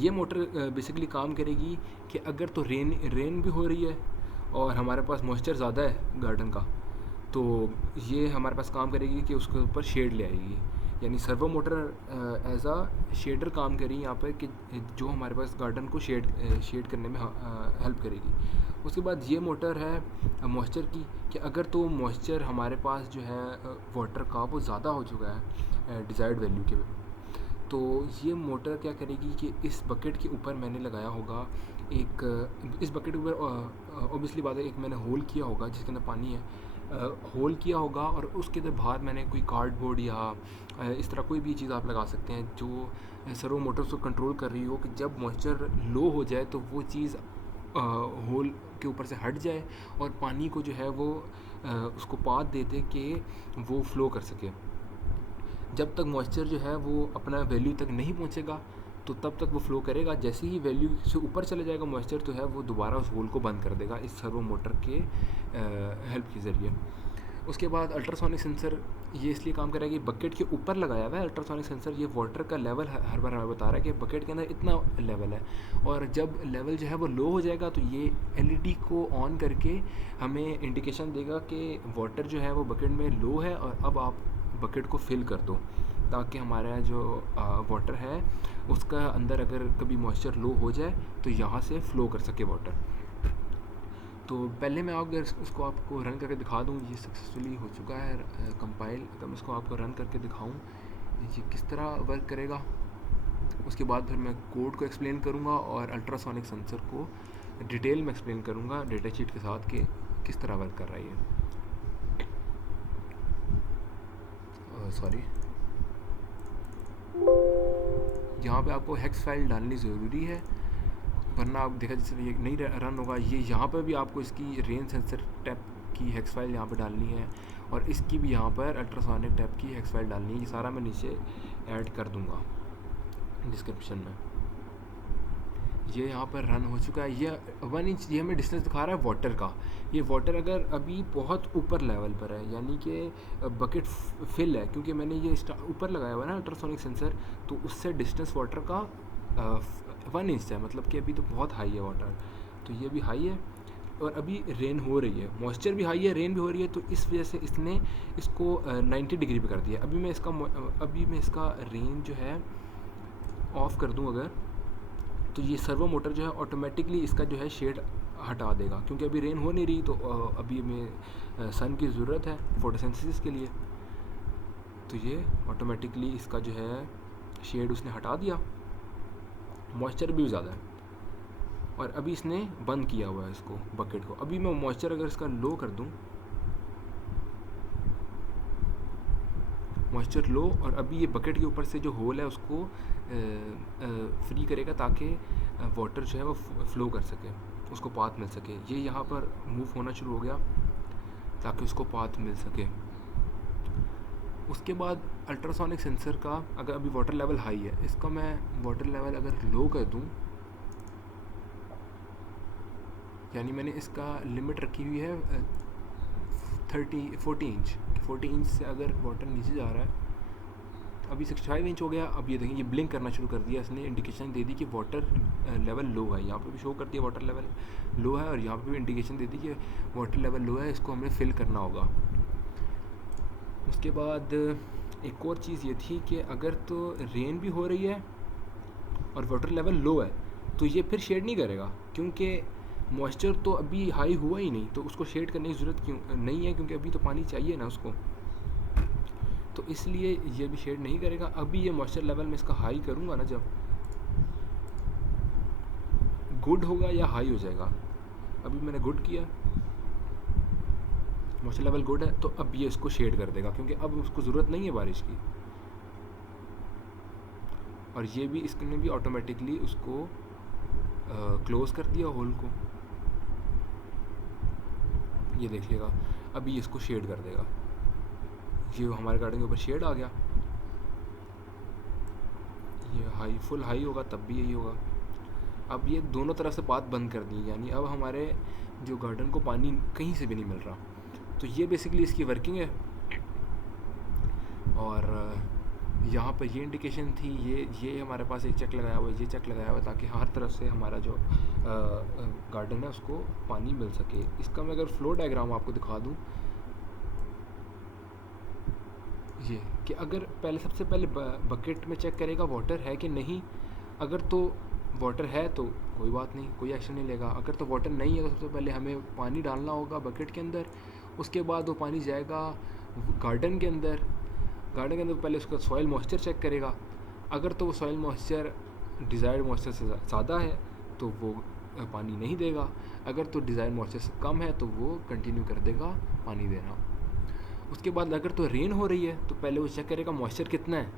ये मोटर बेसिकली काम करेगी कि अगर तो रेन भी हो रही है और हमारे पास मॉइस्चर ज़्यादा है गार्डन का, तो ये हमारे पास काम करेगी कि उसके ऊपर शेड ले आएगी। यानी सर्वो मोटर एज आ शेडर काम करेगी यहाँ पर, कि जो हमारे पास गार्डन को शेड करने में हेल्प करेगी। उसके बाद ये मोटर है मॉइस्चर की, कि अगर तो मॉइस्चर हमारे पास जो है वाटर का वो ज़्यादा हो चुका है डिज़ायर्ड वैल्यू के, तो ये मोटर क्या करेगी कि इस बकेट के ऊपर मैंने लगाया होगा इस बकेट के ऊपर ऑब्वियसली बात है, एक मैंने होल किया होगा जिसके अंदर पानी है, होल किया होगा, और उसके अंदर बाहर मैंने कोई कार्डबोर्ड या इस तरह कोई भी चीज़ आप लगा सकते हैं जो सर्वो मोटर्स को कंट्रोल कर रही हो, कि जब मॉइस्चर लो हो जाए तो वो चीज़ होल के ऊपर से हट जाए और पानी को जो है वो उसको पाथ दे दे कि वो फ़्लो कर सके। जब तक मॉइस्चर जो है वो अपना वैल्यू तक नहीं पहुंचेगा तो तब तक वो फ़्लो करेगा। जैसे ही वैल्यू से ऊपर चले जाएगा मॉइस्चर, तो है वो दोबारा उस होल को बंद कर देगा इस सर्वो मोटर के हेल्प के ज़रिए। उसके बाद अल्ट्रासोनिक सेंसर ये इसलिए काम करेगा कि बकेट के ऊपर लगाया हुआ है अल्ट्रासोनिक सेंसर, ये वाटर का लेवल हर बार हमें बता रहा है कि बकेट के अंदर इतना लेवल है, और जब लेवल जो है वो लो हो जाएगा तो ये एलईडी को ऑन करके हमें इंडिकेशन देगा कि वाटर जो है वो बकेट में लो है और अब आप बकेट को फिल कर दो, ताकि हमारा जो वाटर है उसका अंदर अगर कभी मॉइस्चर लो हो जाए तो यहाँ से फ़्लो कर सके वाटर। तो पहले मैं अगर इसको आपको रन करके दिखा दूँ, ये सक्सेसफुली हो चुका है कंपाइल। अगर मैं इसको आपको रन करके दिखाऊँ ये किस तरह वर्क करेगा, उसके बाद फिर मैं कोड को एक्सप्लेन करूँगा और अल्ट्रासोनिक सेंसर को डिटेल में एक्सप्लेन करूँगा डेटा शीट के साथ कि किस तरह वर्क कर रहा है ये। सॉरी, यहाँ पे आपको हेक्स फाइल डालनी ज़रूरी है, वरना आप देखा जैसे ये नहीं रन होगा। ये यहाँ पर भी आपको इसकी रेन सेंसर टैप की हेक्स फाइल यहाँ पर डालनी है, और इसकी भी यहाँ पर अल्ट्रासोनिक टैप की हेक्स फाइल डालनी है। ये सारा मैं नीचे ऐड कर दूँगा डिस्क्रिप्शन में। ये यहाँ पर रन हो चुका है। ये 1 इंच ये हमें डिस्टेंस दिखा रहा है वाटर का। ये वाटर अगर अभी बहुत ऊपर लेवल पर है, यानी कि बकेट फिल है, क्योंकि मैंने ये ऊपर लगाया हुआ है ना अल्ट्रासोनिक सेंसर, तो उससे डिस्टेंस वाटर का 1 इंच है, मतलब कि अभी तो बहुत हाई है वाटर। तो ये भी हाई है और अभी रेन हो रही है, मॉइस्चर भी हाई है, रेन भी हो रही है, तो इस वजह से इसने इसको 90 डिग्री पे कर दिया। अभी मैं इसका रेन जो है ऑफ़ कर दूँ अगर, तो ये सर्वो मोटर जो है ऑटोमेटिकली इसका जो है शेड हटा देगा, क्योंकि अभी रेन हो नहीं रही, तो अभी हमें सन की ज़रूरत है फोटोसिंथेसिस के लिए। तो ये ऑटोमेटिकली इसका जो है शेड उसने हटा दिया। मॉइस्चर भी ज़्यादा है और अभी इसने बंद किया हुआ है इसको बकेट को। अभी मैं मॉइस्चर अगर इसका लो कर दूं, मॉइस्चर लो, और अभी ये बकेट के ऊपर से जो होल है उसको फ्री करेगा ताकि वाटर जो है वो फ़्लो कर सके, उसको पाथ मिल सके। ये यहाँ पर मूव होना शुरू हो गया ताकि उसको पाथ मिल सके। उसके बाद अल्ट्रासोनिक सेंसर का अगर अभी वाटर लेवल हाई है, इसका मैं वाटर लेवल अगर लो कर दूं, यानी मैंने इसका लिमिट रखी हुई है 40 इंच से अगर वाटर नीचे जा रहा है, अभी 65 इंच हो गया। अब ये देखिए ये ब्लिंक करना शुरू कर दिया, इसने इंडिकेशन दे दी कि वाटर लेवल लो है। यहाँ पे भी शो कर दिया वाटर लेवल लो है, और यहाँ पे भी इंडिकेशन दे दी कि वाटर लेवल लो है, इसको हमें फिल करना होगा। उसके बाद एक और चीज़ ये थी कि अगर तो रेन भी हो रही है और वाटर लेवल लो है तो ये फिर शेड नहीं करेगा, क्योंकि मॉइस्चर तो अभी हाई हुआ ही नहीं, तो उसको शेड करने की ज़रूरत क्यों नहीं है, क्योंकि अभी तो पानी चाहिए ना उसको। तो इसलिए ये भी शेड नहीं करेगा। अभी ये मॉइस्चर लेवल में इसका हाई करूँगा ना, जब गुड होगा या हाई हो जाएगा। अभी मैंने गुड किया, मॉइस्चर लेवल गुड है, तो अब ये इसको शेड कर देगा क्योंकि अब उसको ज़रूरत नहीं है बारिश की। और ये भी इसने भी ऑटोमेटिकली उसको क्लोज़ कर दिया होल को। ये देखिएगा अभी इसको शेड कर देगा। ये हमारे गार्डन के ऊपर शेड आ गया। ये हाई फुल हाई होगा तब भी यही होगा। अब ये दोनों तरफ से बात बंद कर दी, यानी अब हमारे जो गार्डन को पानी कहीं से भी नहीं मिल रहा। तो ये बेसिकली इसकी वर्किंग है। और यहाँ पर ये इंडिकेशन थी, ये हमारे पास एक चेक लगाया हुआ है, ये चेक लगाया हुआ है ताकि हर तरफ से हमारा जो गार्डन है उसको पानी मिल सके। इसका मैं अगर फ्लो डायग्राम आपको दिखा दूँ, ये कि अगर पहले सबसे पहले बकेट में चेक करेगा वाटर है कि नहीं। अगर तो वाटर है तो कोई बात नहीं, कोई एक्शन नहीं लेगा। अगर तो वाटर नहीं है तो सबसे पहले हमें पानी डालना होगा बकेट के अंदर। उसके बाद वो पानी जाएगा गार्डन के अंदर पहले उसका सॉइल मॉइस्चर चेक करेगा। अगर तो वो सॉइल मॉइस्चर डिज़ायर्ड मॉइस्चर से ज़्यादा है तो वो पानी नहीं देगा। अगर तो डिज़ायर्ड मॉइस्चर से कम है तो वो कंटिन्यू कर देगा पानी देना। उसके बाद अगर तो रेन हो रही है तो पहले वो चेक करेगा मॉइस्चर कितना है।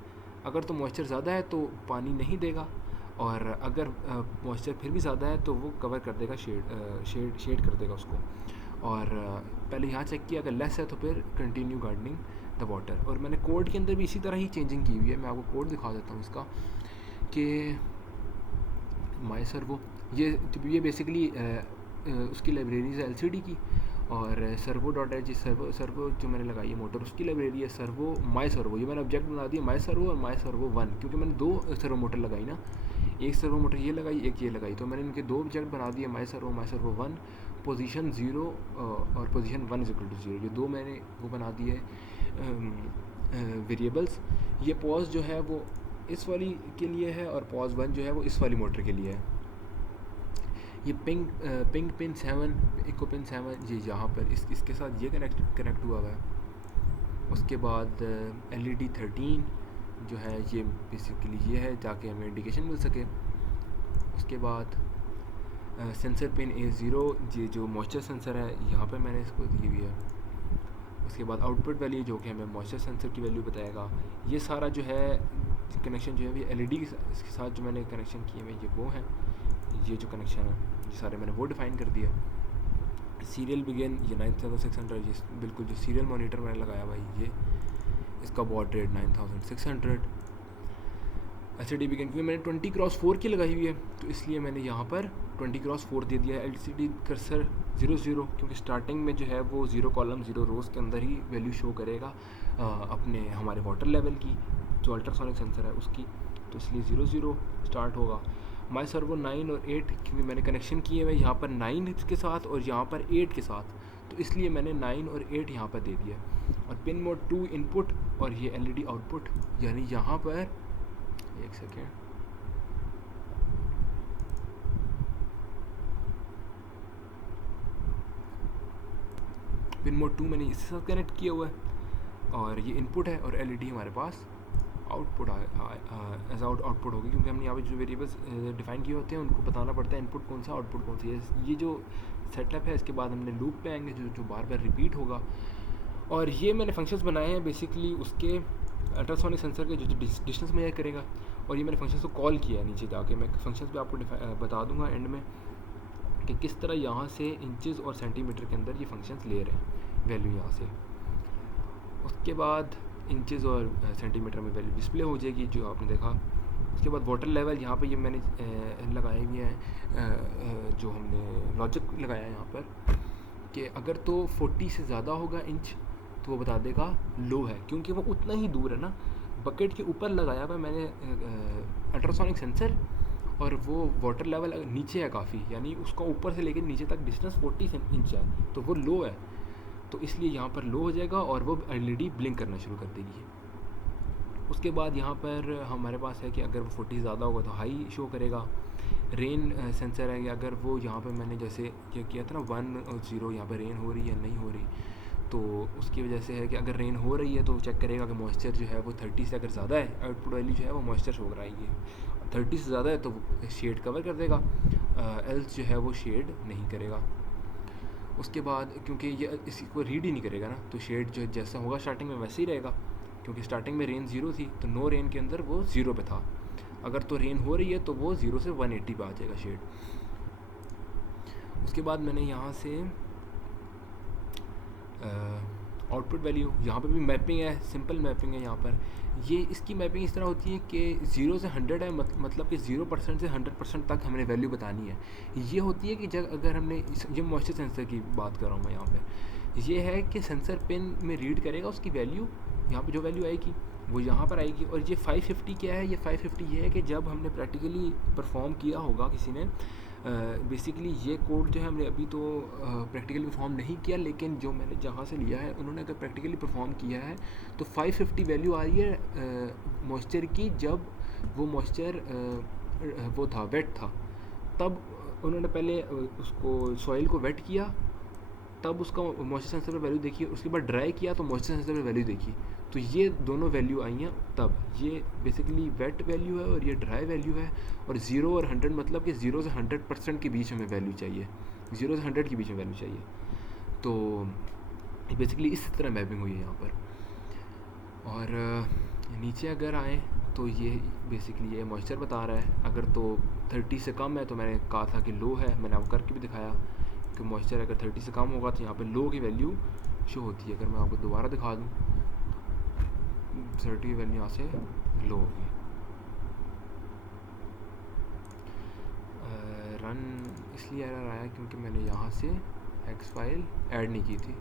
अगर तो मॉइस्चर ज़्यादा है तो पानी नहीं देगा, और अगर मॉइस्चर फिर भी ज़्यादा है तो वो कवर कर देगा, शेड कर देगा उसको। और पहले यहाँ चेक किया, अगर लेस है तो फिर कंटिन्यू गार्डनिंग द वाटर। और मैंने कोड के अंदर भी इसी तरह ही चेंजिंग की हुई है। मैं आपको कोड दिखा देता हूँ इसका कि माई सर्वो, ये बेसिकली उसकी लाइब्रेरीज है LCD की। और servo.h सर्वो जो मैंने लगाई है मोटर, उसकी लाइब्रेरी है सर्वो माई सर्वो। ये मैंने ऑब्जेक्ट बना दिया माई सर्वो और माई सर्वो 1, क्योंकि मैंने 2 सर्वो मोटर लगाई ना, एक सर्वो मोटर ये लगाई, एक ये लगाई। तो मैंने इनके 2 ऑब्जेक्ट बना दिए, माई सर्वो 1, पोजीशन 0 और पोजीशन 1 = 0। ये 2 मैंने वो बना दिए वेरिएबल्स। ये पॉज जो है वो इस वाली के लिए है और पॉज 1 जो है वो इस वाली मोटर के लिए है। ये पिंक पिन 7, इको पिन 7 ये यहाँ पर इसके साथ ये कनेक्ट हुआ हुआ है। उसके बाद LED 13 जो है ये बेसिकली ये है ताकि हमें इंडिकेशन मिल सके। उसके बाद सेंसर पिन A0, ये जो मॉइस्चर सेंसर है यहाँ पर मैंने इसको दी हुई है। उसके बाद आउटपुट वैल्यू जो कि हमें मॉइस्चर सेंसर की वैल्यू बताएगा। ये सारा जो है कनेक्शन जो है ये LED के साथ जो मैंने कनेक्शन किए हुए ये वो हैं। ये जो कनेक्शन है ये सारे मैंने वो डिफ़ाइन कर दिया। सीरियल बिगिन ये 9600, ये बिल्कुल जो सीरियल मॉनिटर मैंने लगाया भाई ये इसका बॉड रेट 9600। LCD बिगिन क्योंकि मैंने 20x4 की लगाई हुई है तो इसलिए मैंने यहाँ पर 20x4 दे दिया है। LCD कर्सर 00, क्योंकि स्टार्टिंग में जो है वो 0 कॉलम 0 रोज़ के अंदर ही वैल्यू शो करेगा अपने हमारे वाटर लेवल की, जो अल्ट्रासोनिक सेंसर है उसकी, तो इसलिए 00 स्टार्ट होगा। माई सर्वो 9 और 8, क्योंकि मैंने कनेक्शन किए हुए यहाँ पर 9 के साथ और यहाँ पर 8 के साथ, तो इसलिए मैंने 9 और 8 यहाँ पर दे दिया। और पिन मोड 2 इनपुट और ये LED आउटपुट, यानी यहाँ पर एक सेकेंड, पिन मोड 2 मैंने इसके साथ कनेक्ट किया हुआ है और ये इनपुट है और LED हमारे पास आउटपुट एज आउटपुट होगी, क्योंकि हमने यहाँ पे जो वेरिएबल्स डिफाइन किए होते हैं उनको बताना पड़ता है इनपुट कौन सा आउटपुट कौन सी है। ये जो सेटअप है इसके बाद हमने लूप पे आएंगे जो बार बार रिपीट होगा। और ये मैंने फंक्शंस बनाए हैं बेसिकली उसके अल्ट्रासोनिक सेंसर के जो डिस्टेंस मेजर करेगा, और ये मैंने फंक्शंस को कॉल किया है नीचे जाके। मैं फंक्शंस पे आपको बता दूंगा एंड में कि किस तरह यहाँ से इंचज़ और सेंटीमीटर के अंदर ये फंक्शंस ले रहे हैं वैल्यू यहाँ से। उसके बाद इंचेस और सेंटीमीटर में वैल्यू डिस्प्ले हो जाएगी जो आपने देखा। उसके बाद वाटर लेवल यहाँ पे ये मैंने लगाए हुए हैं, जो हमने लॉजिक लगाया है यहाँ पर कि अगर तो 40 से ज़्यादा होगा इंच तो वो बता देगा लो है, क्योंकि वो उतना ही दूर है ना। बकेट के ऊपर लगाया हुआ मैंने अल्ट्रासोनिक सेंसर और वो वाटर लेवल नीचे है काफ़ी, यानी उसका ऊपर से लेकर नीचे तक डिस्टेंस 40 इंच है, तो वो लो है, तो इसलिए यहाँ पर लो हो जाएगा और वो LED ब्लिंक करना शुरू कर देगी। उसके बाद यहाँ पर हमारे पास है कि अगर वो 40 ज़्यादा होगा तो हाई शो करेगा। रेन सेंसर है कि अगर वो यहाँ पर मैंने जैसे क्या किया था ना 1 और 0, यहाँ पर रेन हो रही है नहीं हो रही, तो उसकी वजह से है कि अगर रेन हो रही है तो चेक करेगा कि मॉइस्चर जो है वो 30 से अगर ज़्यादा है, आउटपुट वैल्यू जो है वो मॉइस्चर शो कराएगी, 30 से ज़्यादा है तो वो शेड कवर कर देगा, एल्स जो है वो शेड नहीं करेगा। उसके बाद क्योंकि ये इसी को रीड ही नहीं करेगा ना, तो शेड जो जैसा होगा स्टार्टिंग में वैसे ही रहेगा, क्योंकि स्टार्टिंग में रेन 0 थी तो नो रेन के अंदर वो 0 पे था। अगर तो रेन हो रही है तो वो 0 से 180 पे आ जाएगा शेड। उसके बाद मैंने यहाँ से आउटपुट वैल्यू, यहाँ पे भी मैपिंग है, सिंपल मैपिंग है यहाँ पर। ये इसकी मैपिंग इस तरह होती है कि 0 से 100 है, मतलब कि 0% से 100% तक हमने वैल्यू बतानी है। ये होती है कि जब अगर हमने ये मॉइस्चर सेंसर की बात कर रहा हूँ मैं यहाँ पे, ये है कि सेंसर पिन में रीड करेगा उसकी वैल्यू, यहाँ पे जो वैल्यू आएगी वो यहाँ पर आएगी। और ये 550 क्या है, ये 550 ये है कि जब हमने प्रैक्टिकली परफॉर्म किया होगा किसी ने, बेसिकली ये कोड जो है हमने अभी तो प्रैक्टिकली परफॉर्म नहीं किया, लेकिन जो मैंने जहाँ से लिया है उन्होंने अगर प्रैक्टिकली परफॉर्म किया है तो 550 वैल्यू आ रही है मॉइस्चर की, जब वो मॉइस्चर वो था वेट था, तब उन्होंने पहले उसको सॉइल को वेट किया, तब उसका मॉइस्चर सेंसर पर वैल्यू देखी, उसके बाद ड्राई किया तो मॉइस्चर सेंसर पर वैल्यू देखी, तो ये दोनों वैल्यू आई हैं तब। ये बेसिकली वेट वैल्यू है और ये ड्राई वैल्यू है। और 0 और 100 मतलब कि 0 से 100% के बीच में वैल्यू चाहिए, 0 से 100 के बीच में वैल्यू चाहिए। तो बेसिकली इस तरह मैपिंग हुई है यहाँ पर। और नीचे अगर आएँ तो ये बेसिकली ये मॉइस्चर बता रहा है, अगर तो 30 से कम है तो मैंने कहा था कि लो है, मैंने आपको करके भी दिखाया कि मॉइस्चर अगर 30 से कम होगा तो यहाँ पे लो की वैल्यू शो होती है। अगर मैं आपको दोबारा दिखा दूँ, 30 वैल्यू यहाँ से लो होगी। रन इसलिए एरर आया क्योंकि मैंने यहाँ से एक्स फाइल ऐड नहीं की थी।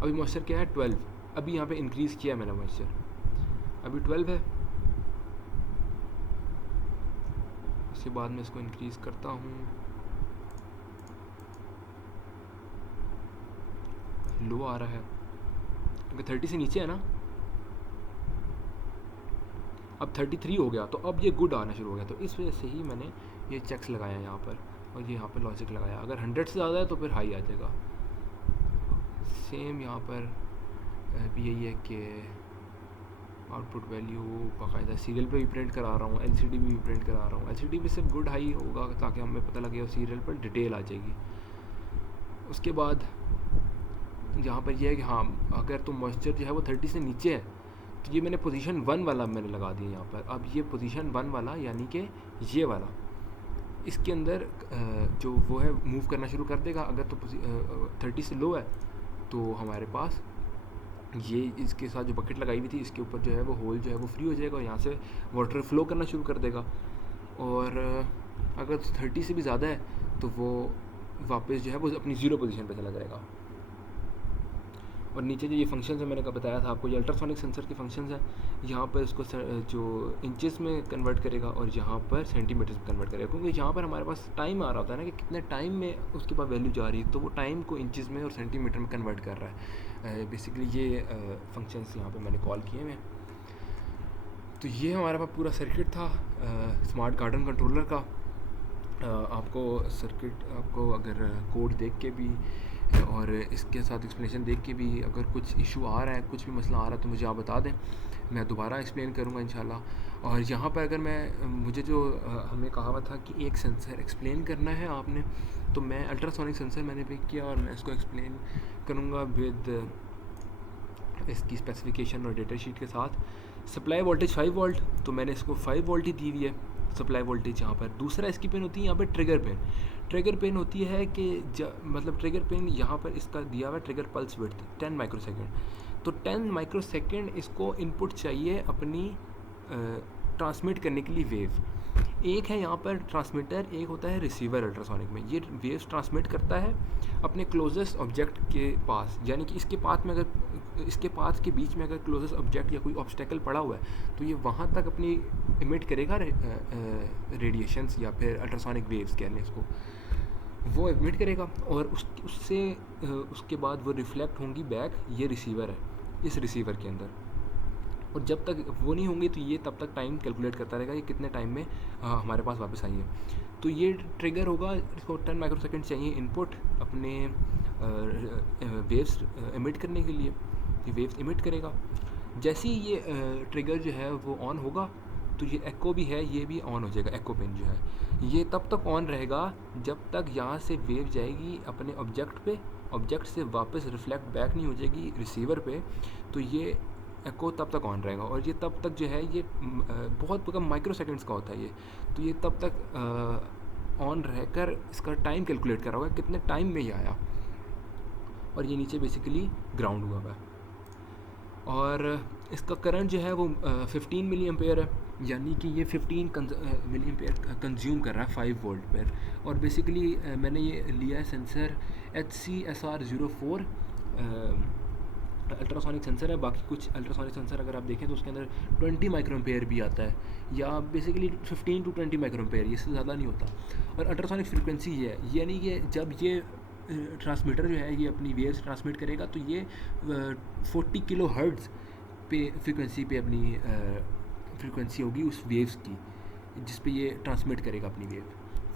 अभी मॉइस्चर क्या है 12, अभी यहाँ पे इंक्रीज़ किया मैंने मॉइस्चर, अभी 12 है। उसके बाद मैं इसको इंक्रीज़ करता हूँ, लो आ रहा है क्योंकि 30 से नीचे है ना, अब 33 हो गया तो अब ये गुड आना शुरू हो गया। तो इस वजह से ही मैंने ये चेक्स लगाया यहाँ पर और ये यहाँ पर लॉजिक लगाया। अगर 100 से ज़्यादा है तो फिर हाई आ जाएगा। सेम यहाँ पर भी यही है कि आउटपुट वैल्यू बाकायदा सीरियल पे भी प्रिंट करा रहा हूँ, एलसीडी भी प्रिंट करा रहा हूँ। एलसीडी पे सिर्फ गुड हाई होगा ताकि हमें पता लगे और सीरियल पर डिटेल आ जाएगी। उसके बाद यहाँ पर यह है कि हाँ, अगर तो मॉइस्चर जो है वो 30 से नीचे है तो ये मैंने पोजीशन 1 वाला मैंने लगा दिया यहाँ पर। अब ये पोजीशन 1 वाला यानी कि ये वाला, इसके अंदर जो वो है मूव करना शुरू कर देगा। अगर तो 30 से लो है तो हमारे पास ये इसके साथ जो बकेट लगाई हुई थी इसके ऊपर जो है वो होल जो है वो फ्री हो जाएगा और यहाँ से वाटर फ्लो करना शुरू कर देगा। और अगर 30 से भी ज़्यादा है तो वो वापस जो है वो अपनी 0 पोजीशन पे चला जाएगा। और नीचे जो ये फंक्शंस है मैंने बताया था आपको, ये अल्ट्रासोनिक सेंसर के फंक्शंस हैं। यहाँ पर इसको जो इंचेस में कन्वर्ट करेगा और यहाँ पर सेंटीमीटर्स में कन्वर्ट करेगा, क्योंकि यहाँ पर हमारे पास टाइम आ रहा होता है ना कि कितने टाइम में उसके पास वैल्यू जा रही है, तो वो टाइम को इंचेस में और सेंटीमीटर में कन्वर्ट कर रहा है। बेसिकली ये फंक्शंस यहाँ पर मैंने कॉल किए हैं। तो ये हमारे पास पूरा सर्किट था स्मार्ट गार्डन कंट्रोलर का। आपको सर्किट आपको अगर कोड देख के भी और इसके साथ एक्सप्लेनेशन देख के भी अगर कुछ इशू आ रहा है, कुछ भी मसला आ रहा है तो मुझे आप बता दें, मैं दोबारा एक्सप्लेन करूँगा इंशाल्लाह। और यहाँ पर अगर मुझे जो हमें कहा हुआ था कि एक सेंसर एक्सप्लेन करना है आपने, तो मैं अल्ट्रासोनिक सेंसर मैंने पिक किया और मैं इसको एक्सप्लेन करूँगा विद इसकी स्पेसिफिकेशन और डेटा शीट के साथ। सप्लाई वोल्टेज 5 वोल्ट, तो मैंने इसको 5 वोल्ट ही दी हुई है सप्लाई वोल्टेज यहाँ पर। दूसरा इसकी पिन होती है यहाँ पर ट्रिगर पिन। ट्रिगर पिन होती है कि मतलब ट्रिगर पिन यहाँ पर इसका दिया हुआ है ट्रिगर पल्स विड्थ 10 माइक्रोसेकंड। तो 10 माइक्रोसेकंड इसको इनपुट चाहिए अपनी ट्रांसमिट करने के लिए वेव। एक है यहाँ पर ट्रांसमीटर, एक होता है रिसीवर अल्ट्रासोनिक में। ये वेव्स ट्रांसमिट करता है अपने क्लोजेस्ट ऑब्जेक्ट के पास, यानी कि इसके पाथ में अगर इसके पाथ के बीच में अगर क्लोजेस्ट ऑब्जेक्ट या कोई ऑब्स्टेकल पड़ा हुआ है तो ये वहाँ तक अपनी इमिट करेगा रेडिएशंस या फिर अल्ट्रासोनिक वेव्स कह लें इसको, वो इमिट करेगा और उसके बाद वो रिफ्लेक्ट होंगी बैक। ये रिसीवर है, इस रिसीवर के अंदर और जब तक वो नहीं होंगी तो ये तब तक टाइम कैलकुलेट करता रहेगा कि कितने टाइम में हमारे पास वापस आई है। तो ये ट्रिगर होगा, इसको 10 माइक्रोसेकंड चाहिए इनपुट अपने वेव्स एमिट करने के लिए, ये वेव्स एमिट करेगा। जैसे ही ये ट्रिगर जो है वो ऑन होगा तो ये एको भी है, ये भी ऑन हो जाएगा। एको पिन जो है ये तब तक ऑन रहेगा जब तक यहाँ से वेव जाएगी अपने ऑब्जेक्ट पे, ऑब्जेक्ट से वापस रिफ्लेक्ट बैक नहीं हो जाएगी रिसीवर पे, तो ये एको तब तक ऑन रहेगा। और ये तब तक जो है ये बहुत कम माइक्रो सेकेंड्स का होता है ये, तो ये तब तक ऑन रहकर इसका टाइम कैलकुलेट कर रहा होगा कितने टाइम में ये आया। और ये नीचे बेसिकली ग्राउंड हुआ है और इसका करंट जो है वो 15 मिली एम्पेयर है, यानी कि ये 15 मिली एम्पेयर कंज्यूम कर रहा है 5 वोल्ट पर। और बेसिकली मैंने ये लिया है सेंसर HCSR04 अल्ट्रासोनिक सेंसर है। बाकी कुछ अल्ट्रासोनिक सेंसर अगर आप देखें तो उसके अंदर 20 माइक्रो एम्पेयर भी आता है, या बेसिकली 15 टू 20 माइक्रो एम्पेयर, ये से ज़्यादा नहीं होता। और अल्ट्रासोनिक फ्रिक्वेंसी ये है, यानी कि जब ये ट्रांसमीटर जो है ये अपनी वेव्स ट्रांसमिट करेगा तो ये 40 किलो हर्ट्ज़ पे फ्रिक्वेंसी पे अपनी फ्रिक्वेंसी होगी उस वेव्स की जिस पे ये ट्रांसमिट करेगा अपनी वेव,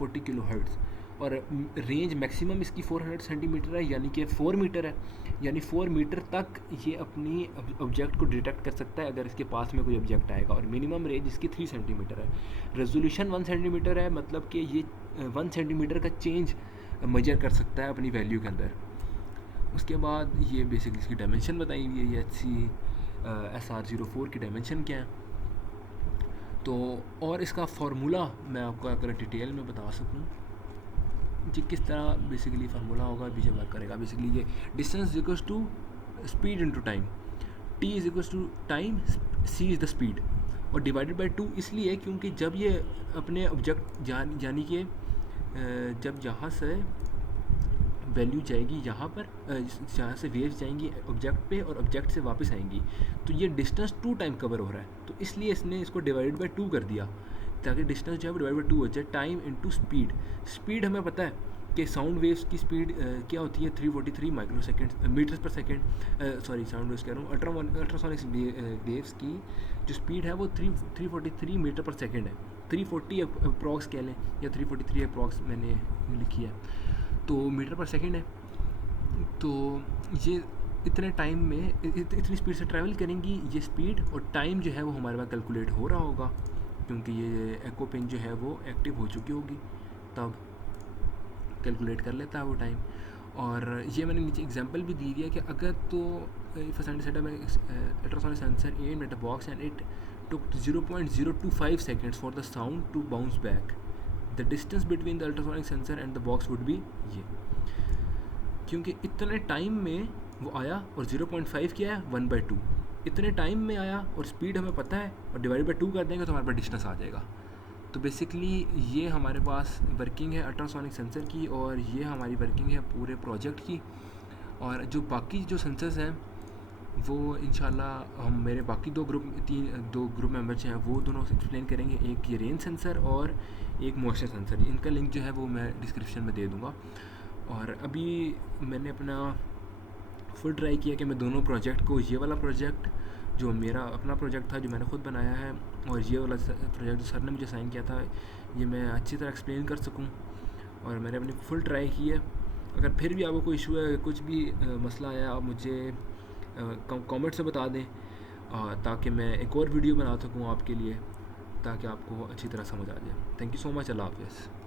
40 किलो हर्ट्ज़। और रेंज मैक्सिमम इसकी 400 सेंटीमीटर है, यानी कि 4 मीटर है, यानी 4 मीटर तक ये अपनी ऑब्जेक्ट को डिटेक्ट कर सकता है अगर इसके पास में कोई ऑब्जेक्ट आएगा। और मिनिमम रेंज इसकी 3 सेंटीमीटर है। रेजोल्यूशन 1 सेंटीमीटर है, मतलब कि ये 1 सेंटीमीटर का चेंज मेजर कर सकता है अपनी वैल्यू के अंदर। उसके बाद ये बेसिकली इसकी डायमेंशन बताई हुई है, ये HCSR04 की डायमेंशन क्या है। तो और इसका फार्मूला मैं आपको अगर डिटेल में बता सकूं जी किस तरह बेसिकली फार्मूला होगा बीच वर्क करेगा। बेसिकली ये distance equals to speed into time, t is equals to time, c is the speed, और डिवाइडेड बाय 2 इसलिए क्योंकि जब ये अपने ऑब्जेक्ट यानी कि जब यहाँ से वैल्यू जाएगी यहाँ पर, जहाँ से वेव्स जाएंगी ऑब्जेक्ट पे और ऑब्जेक्ट से वापस आएंगी, तो ये डिस्टेंस 2 टाइम कवर हो रहा है, तो इसलिए इसने इसको डिवाइडेड बाय 2 कर दिया ताकि डिस्टेंस जो है वो डिवाइड बाई 2 हो जाए। टाइम इनटू स्पीड, स्पीड हमें पता है कि साउंड वेव्स की स्पीड क्या होती है 343 माइक्रो सेकेंड मीटर्स पर सेकेंड, सॉरी साउंड वेव्स कह रहा हूँ, अल्ट्रासोनिक वेव्स की जो स्पीड है वो 343 मीटर पर सेकेंड है। 340 अप्रॉक्स कह लें या 343 अप्रॉक्स मैंने लिखी है, तो मीटर पर सेकेंड है। तो ये इतने टाइम में इतनी स्पीड से ट्रैवल करेंगी ये स्पीड, और टाइम जो है वो हमारे पास कैलकुलेट हो रहा होगा क्योंकि ये एको पिन जो है वो एक्टिव हो चुकी होगी, तब कैलकुलेट कर लेता है वो टाइम। और ये मैंने नीचे एग्जांपल भी दी है कि अगर तो if a setup ultrasonic sensor aim at a box and it took 0.025 seconds for the sound to bounce back, the distance between the ultrasonic sensor and the box would be ये, क्योंकि इतने time में वो आया और 0.5 किया है 1/2, इतने टाइम में आया और स्पीड हमें पता है और डिवाइड बाई 2 कर देंगे तो हमारे पास डिस्टेंस आ जाएगा। तो बेसिकली ये हमारे पास वर्किंग है अल्ट्रासोनिक सेंसर की, और ये हमारी वर्किंग है पूरे प्रोजेक्ट की। और जो बाकी जो सेंसर्स हैं वो इंशाल्लाह हम मेरे बाकी दो ग्रुप मेंबर्स हैं वो दोनों एक्सप्लेन करेंगे, एक ये रेंज सेंसर और एक मॉइस्चर सेंसर। इनका लिंक जो है वो मैं डिस्क्रिप्शन में दे दूँगा। और अभी मैंने अपना फुल ट्राई किया कि मैं दोनों प्रोजेक्ट को, ये वाला प्रोजेक्ट जो मेरा अपना प्रोजेक्ट था जो मैंने ख़ुद बनाया है, और ये वाला प्रोजेक्ट जो सर ने मुझे साइन किया था, ये मैं अच्छी तरह एक्सप्लेन कर सकूं। और मैंने अपनी फुल ट्राई की है। अगर फिर भी आपको कोई इशू है, कुछ भी मसला आया, आप मुझे कमेंट से बता दें ताकि मैं एक और वीडियो बना सकूं आपके लिए, ताकि आपको अच्छी तरह समझ आ जाए। Thank you so much. अल्लाह हाफ़िज़।